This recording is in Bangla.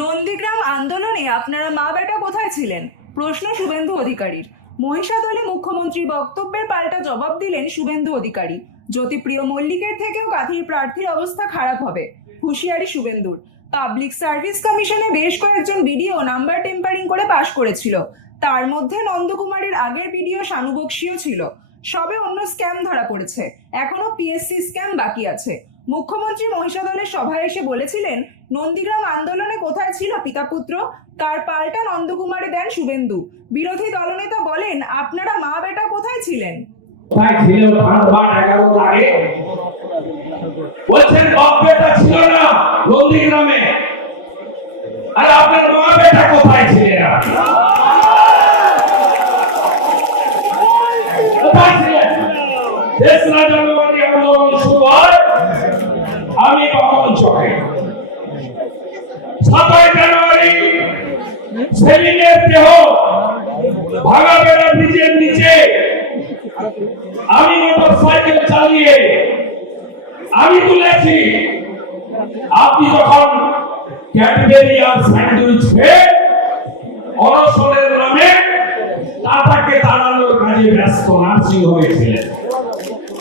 নন্দীগ্রাম আন্দোলনে আপনারা মা বেটা কোথায় ছিলেন? প্রশ্ন শুভেন্দু অধিকারীর। মহিষাদলে মুখ্যমন্ত্রীর বক্তব্যের পাল্টা জবাব দিলেন শুভেন্দু অধিকারী। জ্যোতিপ্রিয় মল্লিকের থেকেও কাঁথির প্রার্থীর অবস্থা খারাপ হবে। হুঁশিয়ারি শুভেন্দুর। পাবলিক সার্ভিস কমিশনে বেশ কয়েকজন ভিডিও নাম্বার টেম্পারিং করে পাশ করেছিল। তার মধ্যে নন্দকুমারের আগের ভিডিও শানু বক্সিও ছিল। সবে অন্য স্ক্যাম ধরা পড়েছে। এখনও পিএসসি স্ক্যাম বাকি আছে। মুখ্যমন্ত্রী মহিষাদলের সভায় এসে বলেছিলেন, নন্দীগ্রাম আন্দোলনে কোথায় ছিল পিতাপুত্র তার পাল্টা নন্দকুমারে দেন শুভেন্দু। বিরোধী দলনেতা বলেন, আপনারা মা বেটা কোথায় ছিলেন? বলছেন, বাপ বেটা ছিল না নন্দীগ্রামে। আর আপনার মা বেটা কোথায়? তেসরা জানুয়ারি আন্দোলন শুরু হয়। আমি বামন চকে সাতই জানুয়ারি, সেলিমের দেহ ভাঙা বেড়া ব্রিজের নিচে। আমি মোটর সাইকেল চালিয়ে, আমি তুলেছি। আপনি যখন ক্যাডবেরি আর স্যান্ডউইচ খেয়ে অনশনের নামে টাটাকে তাড়ানোর কাজে ব্যস্ত নার্সিং হয়েছিলেন